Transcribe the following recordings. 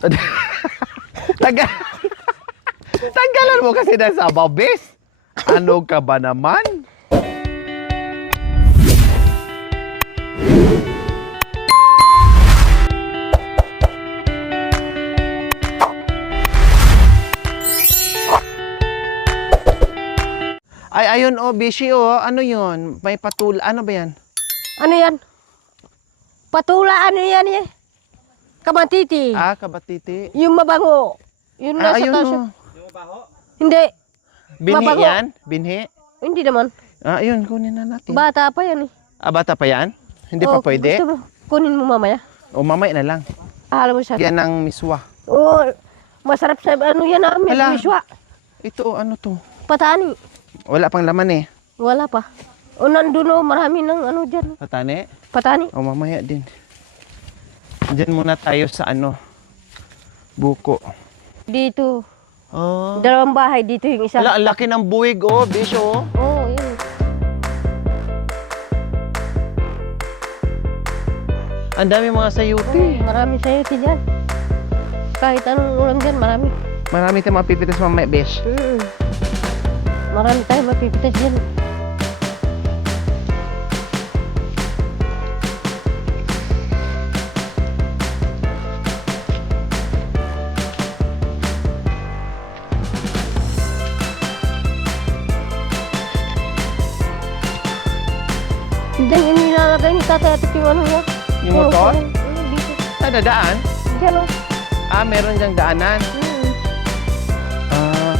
Taga Tanggalan mo kasi na sa babes. Ano ka ba naman? Ay, ayun oh, Bishi oh. Ano yun? May patula. Ano ba yan? Ano yan? Patula, ano yan eh? Kamatiti. Ah, kabatiti. Yung mabango. Yung Ah, nasa ayun taas. oh. Hindi. Binhi Mabango. yan? Binhi? Hindi naman. Ah, ayun. Kunin na natin. Bata pa yan eh. Ah, bata pa yan? Hindi pa Oh, pwede? gusto mo, kunin mo mamaya. O mamaya na lang. Alam mo siya. Yan ang miswa. Oh, masarap sa ano yan ah. May Hala. miswa. Ito, ano to? Patani. Wala pang laman eh. Wala pa. O nandun o, marami ng ano dyan. Patane? Patani. O mamaya din. Diyan muna tayo sa ano. Buko. Dito. Oh. Dalawang bahay. Dito yung isa. Ang laki ng buwig oh, Bisho oh. Oo, yun. Ang dami mga sayuti. Marami sa'yo dyan. Kahit anong ulam dyan, marami. Marami tayong mapipitas mamaya, Bish. Marami tayo mapipitas dyan. Diyan yung nilalagay ni tatay at yung ano niya. Yung motor? Dito. Ay, dadaan? Diyan o. Ah, meron diyang daanan. Ah,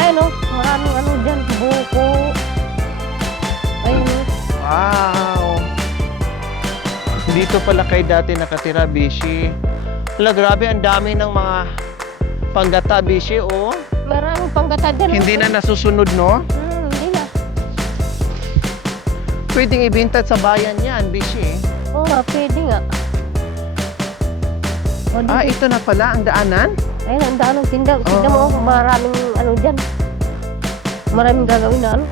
Ayun o. Maraming ano dyan. Buko. Ayun o. wow. Dito pala kayo dati nakatira, Bishi. Wala, grabe, ang dami ng mga panggata, Bishi, oh. Maraming panggata dyan. Hindi na nasusunod, no? Hindi na. Pwedeng ibinta sa bayan yan, Bishi. Oo nga, pwede nga. O, dito. Ah, ito na pala ang daanan? Ayun, ang daan ng tindaw. Tignan mo, maraming ano dyan. Maraming gagawin na ano.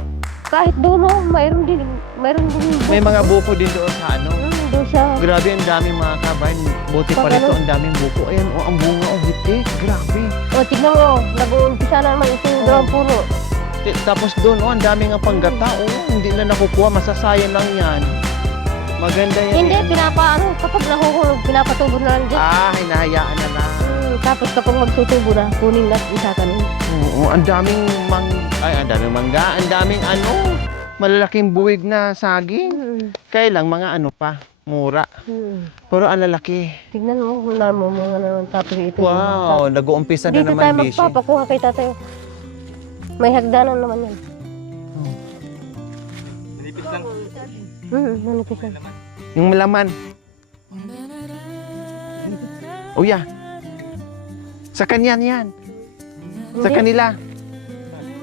Kahit doon o, mayroon din buko. May mga buko din doon sa ano. Doon siya. Grabe, ang daming mga kabayan. Buti pa Pag rito, ano? ang daming buko. Ayan, oh, ang bunga, oh, hitik. Grabe. O, tignan mo, nag-uumpisa na naman ito yung dalawang puno. Tapos doon, oh, ang daming nga panggata, oh. Hindi na nakukuha, masasayang lang yan. Maganda yan. Hindi, eh. kapag nahuhulog, pinapatubo na lang dyan. Ah, hinahayaan na lang. Tapos kapag magtutubo na, kunin na isa ka nun. Oo, ang daming ang daming mangga, ang daming ano, malalaking buwig na saging. Kaya lang, mga ano pa, mura. Pero ang lalaki. Tignan mo kung mga naman tapos ito. Wow, nag-uumpisa na Dito tayo naman, Bishi. magpapakuha kay tatay. May hagdanan naman yan. Manipis lang. Manipis yan. Yung malaman. Oh, yeah. Sa kanya yan. Sa Hindi. kanila.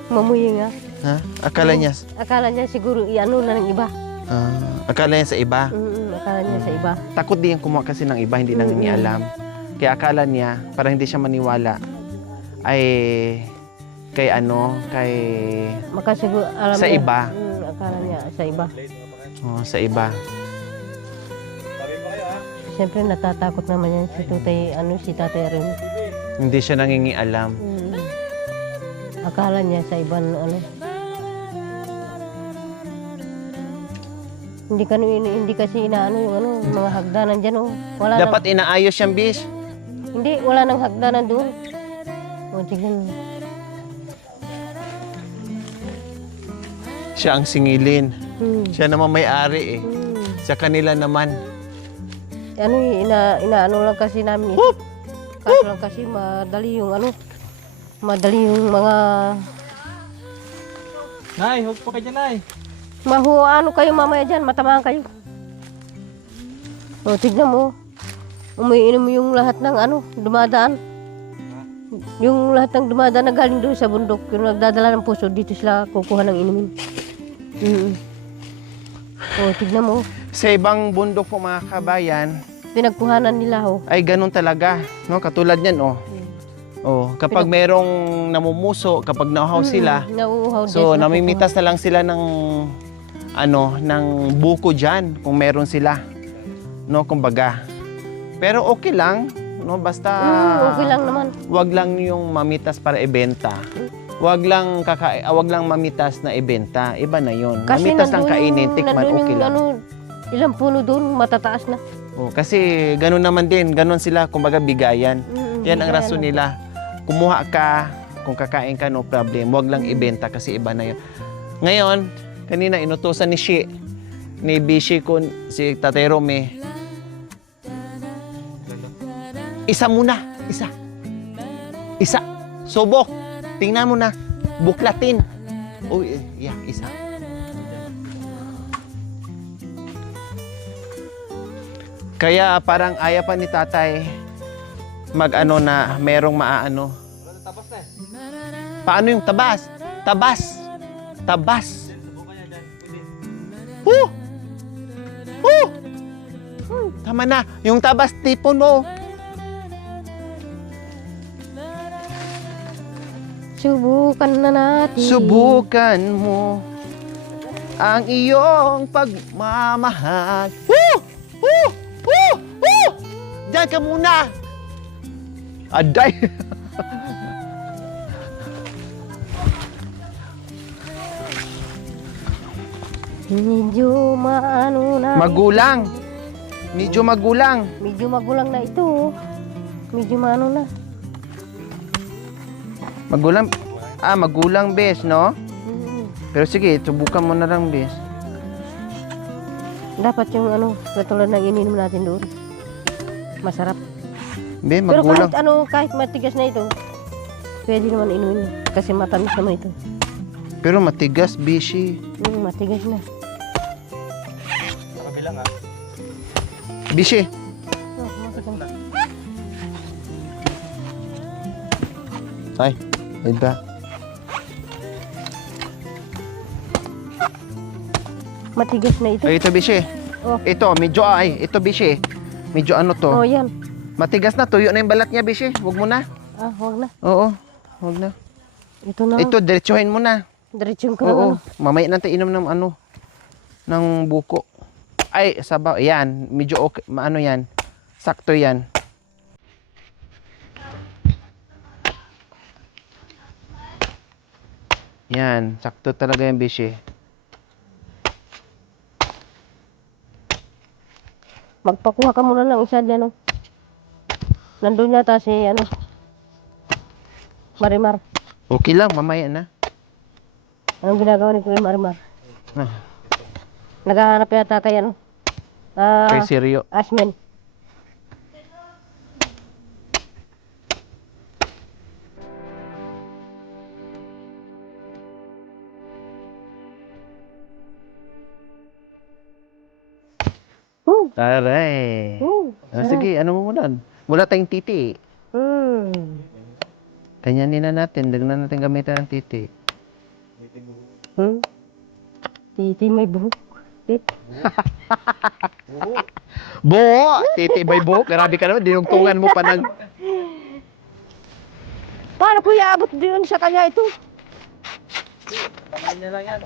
Mamuyi nga. Ha? Akala niya. Akala niya siguro i-ano na ng iba. Akala niya sa iba. Akala niya sa iba. Takot din kumuha kasi ng iba, hindi nang alam. Kaya akala niya, para hindi siya maniwala, ay kay ano, kay Makasiguro, alam sa niya. iba. Akala niya sa iba. Oh, sa iba. Siyempre natatakot naman yan si tatay rin. Hindi siya nangingialam. Akala niya sa ibang ano. Hindi kasi inaano yung ano, mga hagdanan diyan oh. Wala Dapat inaayos siyang bis. hindi wala nang hagdanan doon. O tignan mo. Siya ang singilin. Siya naman may-ari eh. Hmm. Sa kanila naman. Ano inaano lang kasi namin ito. Kaso lang kasi madali yung mga Nay, huwag pa ka dyan, Nay. ano kayo mamaya dyan, matamaan kayo. O, tignan mo. Umiinom yung lahat ng ano, dumadaan. Yung lahat ng dumadaan na galing doon sa bundok, yung nagdadala ng puso, dito sila kukuha ng inumin. O, tignan mo. Sa ibang bundok po mga kabayan, Pinagkuhanan nila ho. ay ganun talaga. No? Katulad niyan, oh. Oh, kapag merong namumuso, kapag nauhaw sila, Nauuhaw so din, namimitas na lang sila ng ano, ng buko diyan kung meron sila. no, kumbaga. Pero okay lang, no, basta Okay lang naman. wag lang yung mamitas para ibenta. Wag lang wag lang mamitas na ibenta. Iba na 'yon. Mamitas lang kainin, tikman nandun okay yung, lang. Ilang puno doon, matataas na. Oh, kasi ganun naman din, ganun sila, kumbaga bigayan. Yan ang bigayan rason lang. nila. Kumuha ka, kung kakain ka, no problem. Huwag lang ibenta kasi iba na yun. Ngayon, kanina inutusan ni Bishi ko, si Tatay Rome. Isa muna, isa. Isa. Subok. Tingnan mo na. Buklatin. Oh, yeah, isa. Kaya parang ayaw pa ni tatay mag-ano na merong maaano. Tapos na. Paano yung tabas? Tabas! Tabas! Subukan niya dyan. Pwede. Tama na. Yung tabas tipon mo. Subukan na natin. Subukan mo ang iyong pagmamahal. Diyan ka muna. Aday. Medyo maano na. Magulang. Medyo magulang. Medyo magulang na ito. Medyo maano na. Magulang. Magulang, bes, no? Mm. Pero sige, subukan mo na lang, bes. Dapat yung katulad ng ininom natin doon. Masarap. Be, Pero magulang. kahit matigas na ito, pwede naman inumin. Kasi matamis naman ito. Pero matigas, bishi. Matigas na. Sa kabila nga. Bishi. Matigas. Ay, iba. Matigas na ito. Ay, ito, bishi. Oh. Ito, ito, bishi. Medyo ano to. Oh, yan. Matigas na, tuyo na yung balat niya, bishi. Huwag mo na. Huwag na. Oo, huwag na. Ito na. Ito, diretsuhin mo na. Diretsyon ko Oo, na. mamaya natin inom ng ng buko. Ay, sabaw. Yan, medyo okay. Maano yan. Sakto yan. Yan, sakto talaga yung bishi. Magpakuha ka muna ng isa dyan. Nandun yata si Marimar. Okay lang, mamaya na. Anong ginagawa ni Kuya Marimar? Ah, Naghahanap yata kay kay Sirio. Asmen. Taray. Sige, ano mo muna? Wala tayong titi. Kanyanin na natin. Dagnan natin gamitan ng titi. Titi may buhok. Bo! Titi by bo. Grabe ka naman. Dinugtungan mo pa ng... Paano ko iabot doon sa kanya ito? Kamay niya lang yan.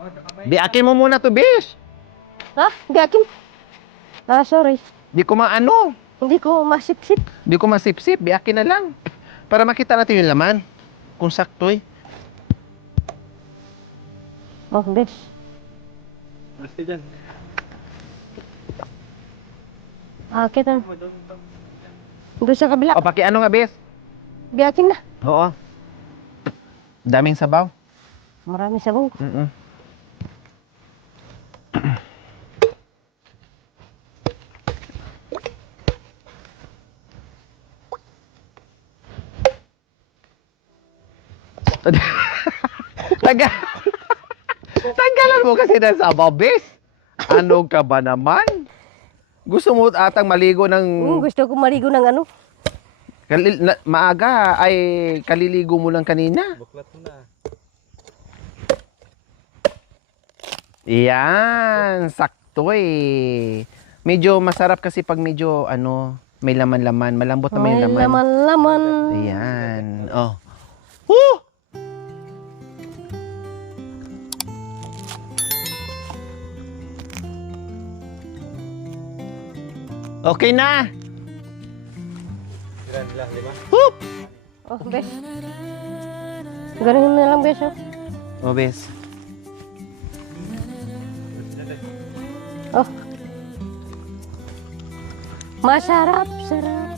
Oh, sa kamay. Biakin mo muna to, bis. Ha? Gakin? Sorry. Di ko maano. Hindi ko masipsip. Di ko masipsip. Biakin na lang. Para makita natin yung laman. Kung saktoy. Oh, bes. Basta dyan. Kita. Doon sa kabila. O, pakiano nga, bis. Biyakin na. Oo. Daming sabaw. Marami sabaw. Tanggalan mo kasi ng sabaw, bis. Ano ka ba naman? Gusto mo atang maligo ng... Gusto ko maligo ng maaga ay kaliligo mo lang kanina. Buklat mo na. Yan, sakto eh. Medyo masarap kasi pag medyo may laman-laman, malambot na may May laman. laman-laman. Ayan. Oh. Okay na. Ilan lang, di ba? Hoop! Oh, bes. Ganun na lang, bes. Oh. Oh, bes. Oh. Masarap, sarap.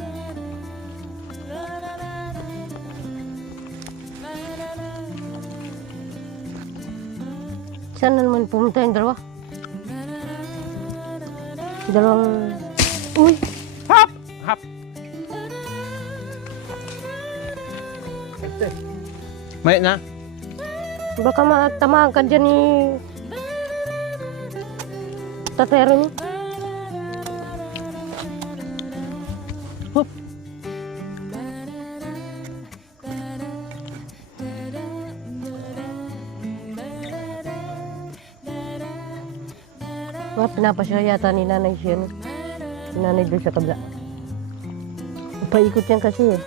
Saan na naman pumunta yung dalawa? Dalawang... Uy! Hop! Hop! May na. Baka matamaan ka dyan ni... Tatero ni. Hop! Mga pinapasya yata ni nanay siya. No? Si nanay doon sa kabila. Paikot yan kasi eh.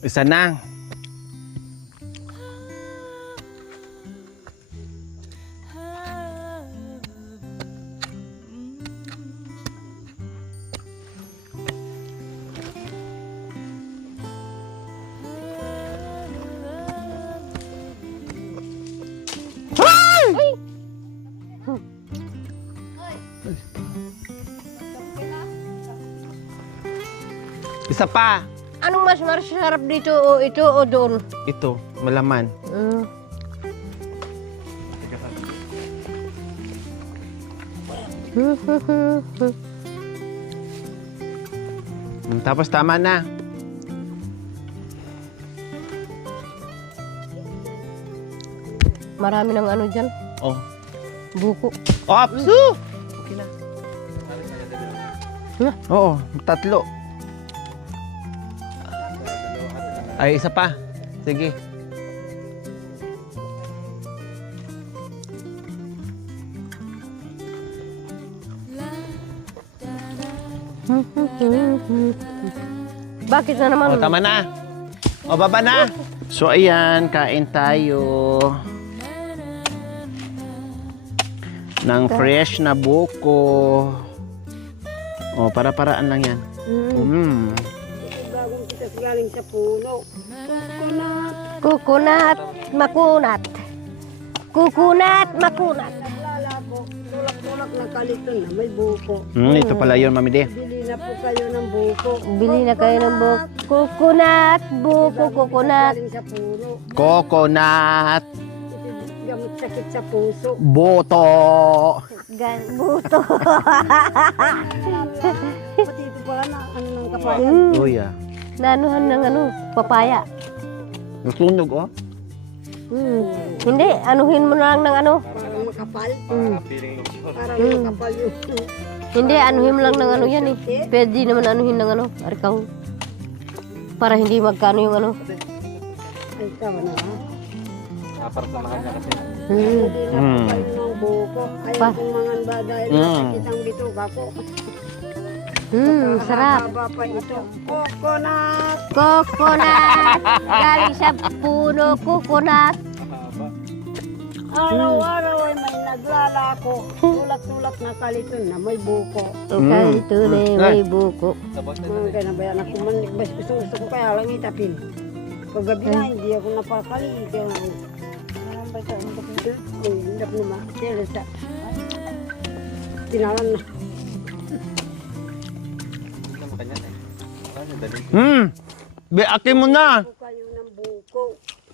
Isa na. Isa pa. Anong mas masarap dito o ito o doon? Ito, malaman. Mm. Tapos tama na. Marami ng ano dyan. Oh. Buko. Ops! Okay na. Huh? Oo, tatlo. Ay, isa pa. Sige. Bakit na naman? O, tama na. O, baba na. So, ayan, kain tayo ng fresh na buko. O, para-paraan lang yan. Mm. Bagong kitas galing sa puno. Kukunat, makunat. Kukunat, makunat. Naglalabo, tulak-tulak ng kaliton na may buko. Ito pala yun, Mami De. Bili na po kayo ng buko. Bili na kayo ng buko. Kukunat, buko, kukunat. Galing sa puno. Coconut. Ito gamot sakit sa puso. Boto. Buto. Pati ito pala na ano ng kapal. Uy, ah. Nanuhan ng ano, papaya. Nasunog, oh. Hindi, anuhin mo na lang ng ano. Parang makapal. Piling luksyon. Parang makapal yung... Hindi, anuhin mo lang ng ano yan eh. Pwede naman anuhin ng ano, arikaw. Para hindi magkano yung ano. Ay, tama na ha. Para sa mga niya kasi. Hindi na po kayo ng buko. Ayaw Pa. kong mga ba dahil masakit ang bituka ko. Sarap. Haba pa ito. Coconut! Coconut. Galing sa puno, coconut. Mahaba. Araw-araw ay may naglalako. Tulak-tulak na kaliton na may buko. Okay, ito na may buko. Sabot na Mga kaya nabayan ako man. Bas gusto ko kaya lang itapin. Paggabi na hindi ako napakali. Kaya parang ba ito? Hindi ako naman. Kaya sa tinalan na. Hindi naman kanya eh. Ano, dali. Biakin mo na. Buko kayo ng buko.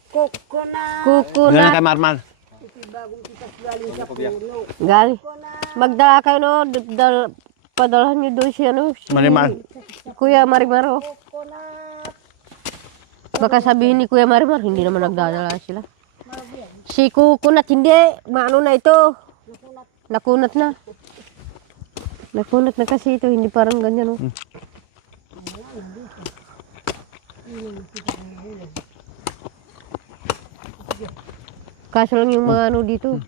Coconut! Ganun Coconut. kay Marmal. Ito bagong kitas galing sa puno. Galing. Coconut! Magdala kayo no, padalahan nyo doon siya no. Si Marimar. Kuya Marimar oh. Coconut! Baka sabihin ni Kuya Marimar, hindi naman nagdadala sila. Si Coconut, hindi. Maano na ito. Nakunat na. Nakunat na kasi ito, hindi parang ganyan oh. Kaso lang yung mga ano dito.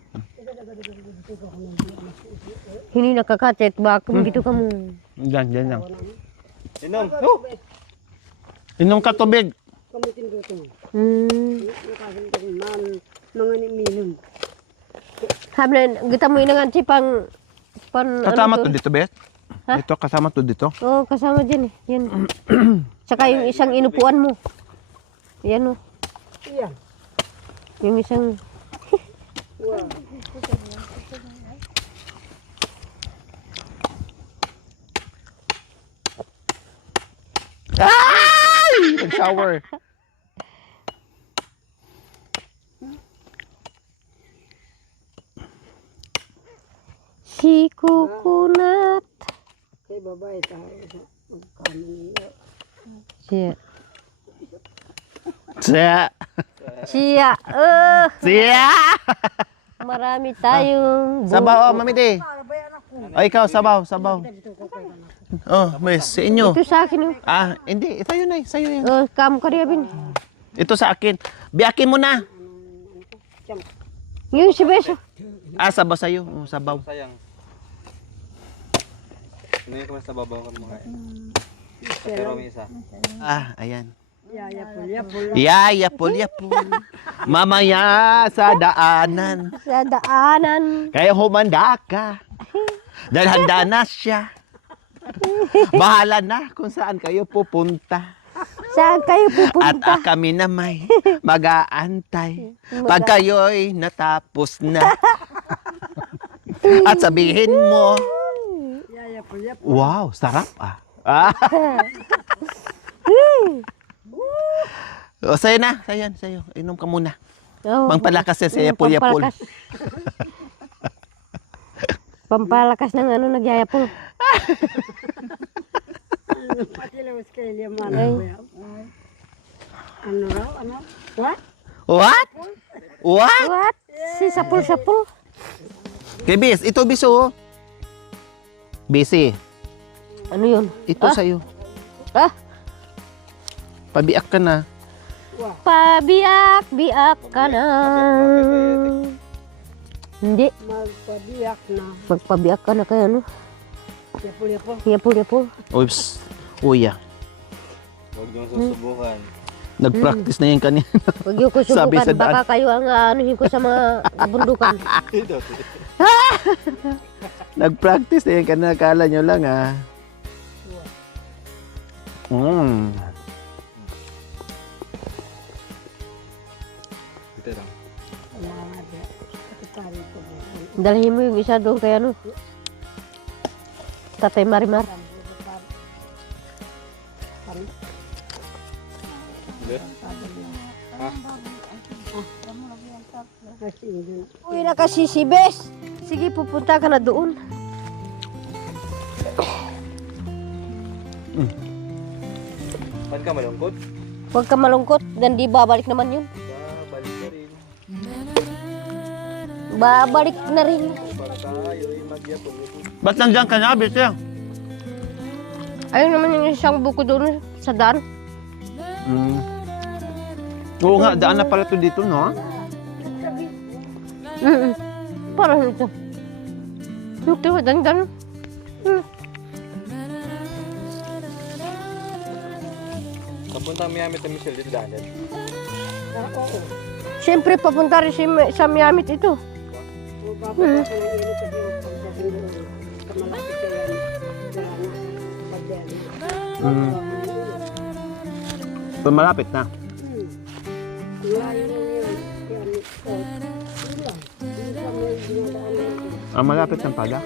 Hindi nakakatit. Bakit dito ka mo? Diyan lang. Inom. Inom ka tubig. Kamutin ko ito. Hmm. Nakasin ko man mga minum. Sabi na, kita mo inangan si pang Kasama ano to dito, Bet? Ha? Ito, kasama to dito. Oo, kasama dyan eh. Yan. Tsaka yung isang inupuan mo. Yan o. Yan. Yung isang... Wow. Ay! Nag-shower. Si Kukunat. Kay babae tayo sa magkano niya. Siya. Siya. Siya. Siya. Marami tayong... Sabaw, oh, mamidi. O, ikaw, sabaw, sabaw. Oh, miss, sa inyo. Ito sa akin. Ah, hindi. Ito yun ay. Sa'yo yan. Kamu ka rin. Ito sa akin. Biyakin mo na. Yung si Beso. Ah, sabaw sa'yo. Oh, sabaw. Sayang. Ano yung kumasta babaw ka mga pero may isa. Ah, ayan. Yapol. Yapol. Mamaya sa daanan. Sa daanan. Kaya humanda ka. Dahil handa na siya. Bahala na kung saan kayo pupunta. Saan kayo At pupunta? kami na may mag-aantay. Pag kayo'y natapos na. At sabihin mo, Yapol. wow, sarap ah. Ah. O, sa'yo na. Sa'yo. Inom ka muna. Oh, Pangpalakas siya sa yapol-yapol. pampalakas. Pampalakas ng ano, nagyayapol. Pati lawas kay Liaman. Ano raw? Ano? What? What? What? What? Si sapul-sapul. Kay Bis, ito Bis oh. Busy. Ano yun? Ito sa'yo. Ah, Pabiak ka na. pabiak-biak ka na. Hindi. Magpabiyak na. Magpabiak ka na kaya ano? Yapol. Yapol-yapol. Oops. Uya. Huwag niyong susubukan. Nag-practice na yan kanina. Huwag yung ko Sabi sa subukan. daan. Baka kayo ang anuhin ko sa mga bundukan. Nag-practice na yan kanina. Kala nyo lang ah. Ito lang. Dalhin mo yung isa doon kaya ano? Tatay Marimar. Uy na kasi si Bes. Sige, pupunta ka na doon. Saan ka malungkot? Huwag ka malungkot. Dan di babalik naman yun. Balik na rin. Babalik na rin. Para tayo ay magyapon. Ba't nandiyan ka na, Bis? Ayun naman yung isang buko doon sa daan. Oo nga, daan na pala to dito, no? Parang ito. Ito, dan. Kapunta ang Miami at Michelle dito daan. Siyempre, papunta rin sa Miamit ito. So, malapit na. Ah, malapit ng pala.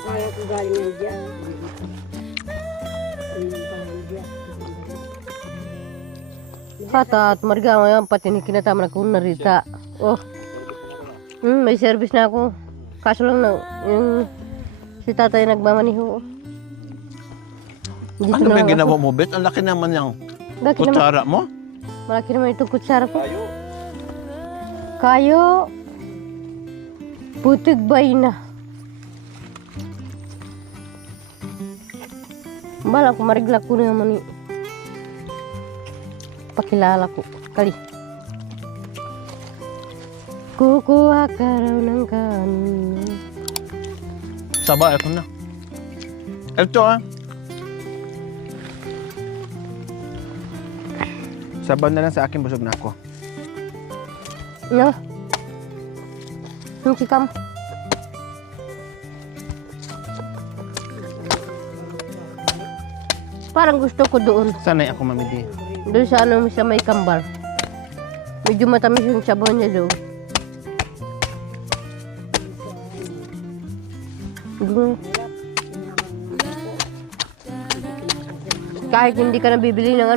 Kaya ko galing yan dyan. Kata at marga ngayon, pati ni kinatama na kung narita. Oh. May service na ako. Kaso lang na, yung si tatay nagmamaniho. Dito Ano ba na yung ako. ginawa mo, Bet? Ang laki naman yung Laki naman, kutsara mo. malaki naman itong kutsara ko. Tayo. Kayo, putig bay na. Balang ko marigla ko naman ni pakilala ko. Kali. Kukuha ka raw ng kanin. Sabay ako na. Ito ah. Sabaw na lang sa akin, busog na ako. Ano? Yung sikam. Parang gusto ko doon. Sanay ako, Mami D. Doon sa ano, sa may kambal. Medyo matamis yung sabaw niya doon. Kahit hindi ka nabibili ng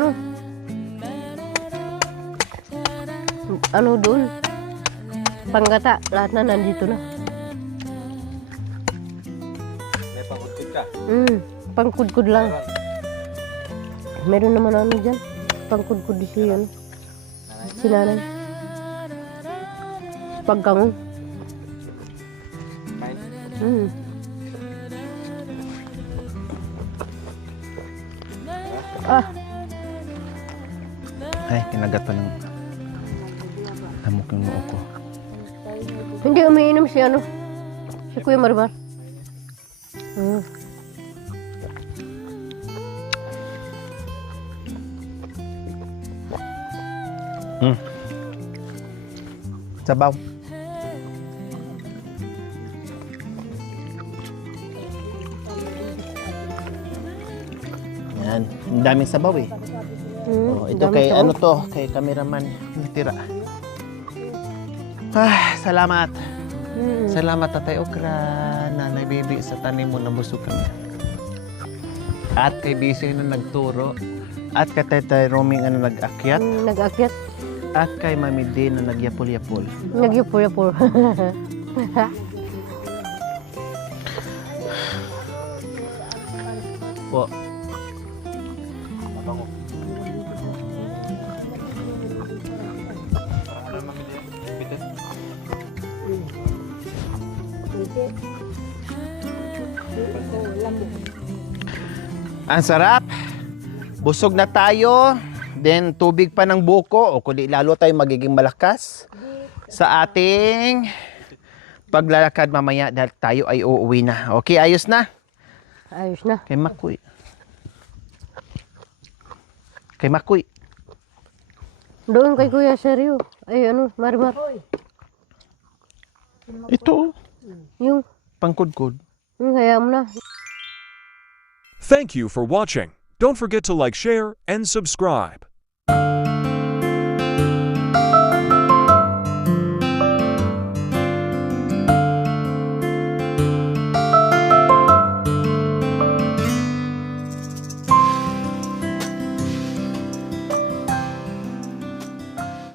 ano doon, panggata, lahat na nandito na. May pangkutkud ka. Pangkudkud lang. Meron naman ano dyan, pangkudkud si ano, si nanay. Pagkangon. Kain. Ay, kinagat pa ng lamok yung noo ko. Hindi umiinom si ano, si Kuya Marimar. Sabaw. Yan, ang daming sabaw eh. Oh, ito dami kay sabaw. ano to, kay cameraman natira. Ah, salamat. Salamat Tatay Okra, Nanay Bibi sa tanim mo na busog kami. At kay Bisay na nagturo. At kay Tatay Roming na nag-akyat. Nag-akyat, At kay Mami D na nagyapol-yapol. nagyapur-yapur. Po. Ang sarap. Busog na tayo. Then tubig pa ng buko o kundi lalo tayo magiging malakas sa ating paglalakad mamaya dahil tayo ay uuwi na. Okay, ayos na. Ayos na. Kay Makoy. Kay Makoy. Doon kay Kuya Seryo. Ay ano, Marimar. Ito, Yung pangkudkod. hayaan mo na. Thank you for watching. Don't forget to like, share, and subscribe.